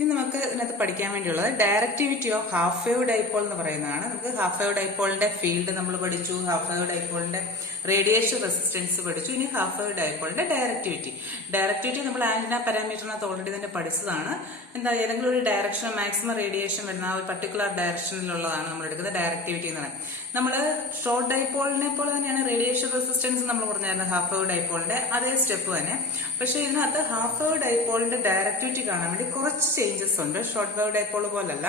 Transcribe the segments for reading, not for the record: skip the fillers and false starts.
ഇനി നമുക്ക് ഇതിനകത്ത് പഠിക്കാൻ വേണ്ടിയുള്ളത് directivity of half wave dipole എന്ന് പറയുന്നതാണ്. നമുക്ക് ഹാഫ് വേവ് ഡൈപോളിന്റെ ഫീൽഡ് നമ്മൾ പഠിച്ചു, ഹാഫ് വേവ് ഡൈപോളിന്റെ റേഡിയേഷൻ റെസിസ്റ്റൻസ് പഠിച്ചു. ഇനി ഹാഫ് വേവ് ഡൈപോളിന്റെ ഡയറക്ടിവിറ്റി നമ്മൾ ആന്റിന പാരാമീറ്ററിനകത്ത് ഓൾറെഡി തന്നെ പഠിച്ചതാണ്. എന്താ, ഏതെങ്കിലും ഒരു ഡയറക്ഷൻ മാക്സിമം റേഡിയേഷൻ വരുന്ന ആ ഒരു പർട്ടിക്കുലർ ഡയറക്ഷനിലുള്ളതാണ് നമ്മൾ എടുക്കുന്ന ഡയറക്ടിവിറ്റി എന്ന് പറയുന്നത്. നമ്മൾ ഷോർട്ട് ഡൈപോളിനെ പോലെ തന്നെയാണ് റേഡിയേഷൻ റെസിസ്റ്റൻസ് നമ്മൾ പറഞ്ഞായിരുന്നു ഹാഫ് വേവ് ഡൈപോളിന്റെ അതേ സ്റ്റെപ്പ് തന്നെ. പക്ഷെ ഇതിനകത്ത് ഹാഫ് വേവ് ഡൈപോളിന്റെ ഡയറക്ടിവിറ്റി കാണാൻ വേണ്ടി കുറച്ച് ചേഞ്ചസ് ഉണ്ട്. ഷോർട്ട് വേവ് ഡൈപോൾ പോലല്ല.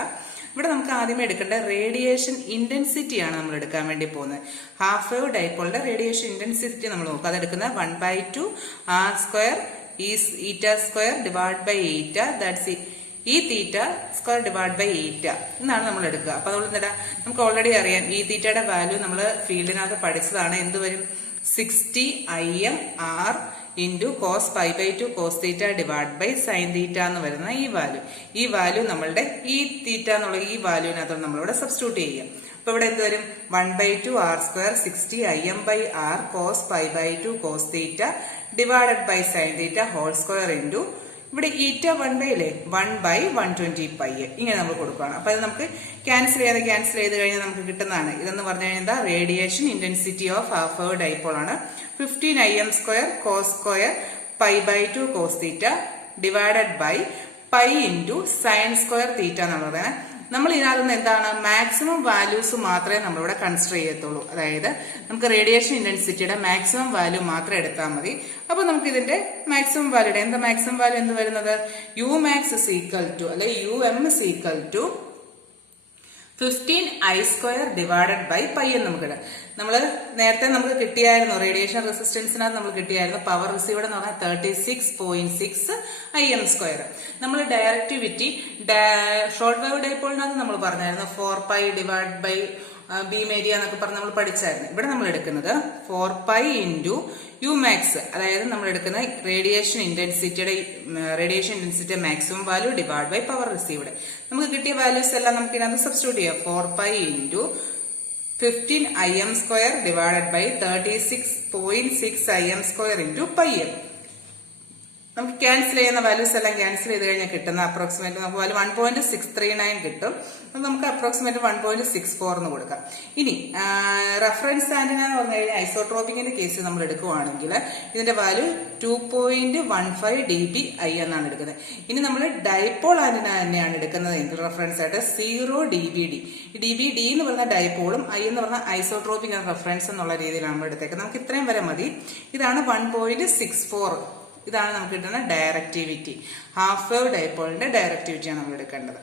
ഇവിടെ നമുക്ക് ആദ്യമേ എടുക്കേണ്ട റേഡിയേഷൻ ഇന്റൻസിറ്റി ആണ് നമ്മൾ എടുക്കാൻ വേണ്ടി പോകുന്നത്. ഹാഫ് വേവ് ഡൈപോളിന്റെ റേഡിയേഷൻ ഇന്റൻസിറ്റി നമ്മൾ നോക്കുക. അതെടുക്കുന്നത് 1/2 r² is η² divide by eta, that's ഈ തീറ്റ സ്ക്വയർ ഡിവൈഡ് ബൈ ഈറ്റ എന്നാണ് നമ്മൾ എടുക്കുക. അപ്പൊ അതുകൊണ്ട് എന്താ, നമുക്ക് ഓൾറെഡി അറിയാം ഈ തീറ്റയുടെ വാല്യൂ നമ്മൾ ഫീൽഡിനകത്ത് പഠിച്ചതാണ്. എന്ത് വരും? 60 Im r into cos π/2 cos theta divide by sine theta എന്ന് വരുന്ന ഈ വാല്യൂ നമ്മളുടെ ഈ തീറ്റ എന്നുള്ള ഈ വാല്യൂവിനകത്ത് നമ്മളിവിടെ സബ്സ്റ്റിറ്റ്യൂട്ട് ചെയ്യുക. അപ്പൊ ഇവിടെ എന്ത് വരും? 1/2 r² 60 Im/r cos π/2 cos theta divided by sine theta whole square into ഇവിടെ ഈറ്റ 1/120π ഇങ്ങനെ നമ്മൾ കൊടുക്കുകയാണ്. അപ്പൊ അത് നമുക്ക് ക്യാൻസൽ ചെയ്ത് കഴിഞ്ഞാൽ നമുക്ക് കിട്ടുന്നതാണ്. ഇതെന്ന് പറഞ്ഞു കഴിഞ്ഞാൽ എന്താ, radiation intensity of half wave dipole ആണ്. 15 Im² cos square π/2 cos theta divided by π into sine square theta എന്നാണ് പറയുന്നത്. നമ്മൾ ഇതിനകത്ത് എന്താണ്, മാക്സിമം വാല്യൂസ് മാത്രമേ നമ്മളിവിടെ കൺസിഡർ ചെയ്യത്തുള്ളൂ. അതായത് നമുക്ക് റേഡിയേഷൻ ഇന്റൻസിറ്റിയുടെ മാക്സിമം വാല്യൂ മാത്രം എടുത്താൽ മതി. അപ്പൊ നമുക്ക് ഇതിന്റെ മാക്സിമം വാല്യൂടെ മാക്സിമം വാല്യൂ എന്ത് വരുന്നത്? umax is equal to അല്ലെ um is equal to 15I² divided by π എന്ന് നമുക്ക് ഇടാം. നമ്മൾ നേരത്തെ നമുക്ക് കിട്ടിയായിരുന്നു റേഡിയേഷൻ റെസിസ്റ്റൻസിനകത്ത് നമ്മൾ കിട്ടിയായിരുന്നു പവർ റിസീവ്ഡ് എന്ന് പറഞ്ഞാൽ 36.6 Im². നമ്മൾ ഡയറക്ടിവിറ്റി ഷോർട്ട് വേവ് ഡൈപോളിനകത്ത് നമ്മൾ പറഞ്ഞായിരുന്നു 4π ഡിവൈഡ് ബൈ ബീം ഏരിയ എന്നൊക്കെ പറഞ്ഞ് നമ്മൾ പഠിച്ചായിരുന്നു. ഇവിടെ നമ്മൾ എടുക്കുന്നത് 4π ഇൻറ്റു umax, അതായത് നമ്മൾ എടുക്കുന്ന റേഡിയേഷൻ ഇന്റൻസിറ്റിയുടെ maximum value divide by power received. നമുക്ക് കിട്ടിയ വാല്യൂസ് എല്ലാം നമുക്ക് ഇതിനകത്ത് സബ്സ്റ്റിറ്റ്യൂട്ട് ചെയ്യാം. 4π into 15 Im² divided by 36.6 Im² into π. നമുക്ക് ക്യാൻസൽ ചെയ്യുന്ന വാല്യൂസ് എല്ലാം ക്യാൻസൽ ചെയ്ത് കഴിഞ്ഞാൽ കിട്ടുന്ന അപ്രോക്സിമേറ്റ് നമുക്ക് വാല്യൂ 1.639 കിട്ടും. നമുക്ക് അപ്രോക്സിമേറ്റ് 1.64 എന്ന് കൊടുക്കാം. ഇനി റെഫറൻസ് ആന്റിന എന്ന് പറഞ്ഞു കഴിഞ്ഞാൽ ഐസോട്രോപിക്കിന്റെ കേസ് നമ്മൾ എടുക്കുവാണെങ്കിൽ ഇതിന്റെ വാല്യൂ 2.15 dBi എന്നാണ് എടുക്കുന്നത്. ഇനി നമ്മൾ ഡൈപോൾ ആന്റിന തന്നെയാണ് എടുക്കുന്നത് എങ്കിൽ റെഫറൻസ് ആയിട്ട് 0 dBd. dBd എന്ന് പറഞ്ഞ ഡൈപോളും I എന്ന് പറഞ്ഞ ഐസോട്രോപിക് റെഫറൻസ് എന്നുള്ള രീതിയിലാണ് നമ്മൾ എടുത്തേക്കുന്നത്. നമുക്ക് ഇത്രയും വരെ മതി. ഇതാണ് 1.64. ഇതാണ് നമുക്ക് കിട്ടുന്ന ഡയറക്ടിവിറ്റി. ഹാഫ് വേവ് ഡൈപോളിന്റെ ഡയറക്ടിവിറ്റിയാണ് നമ്മൾ എടുക്കേണ്ടത്.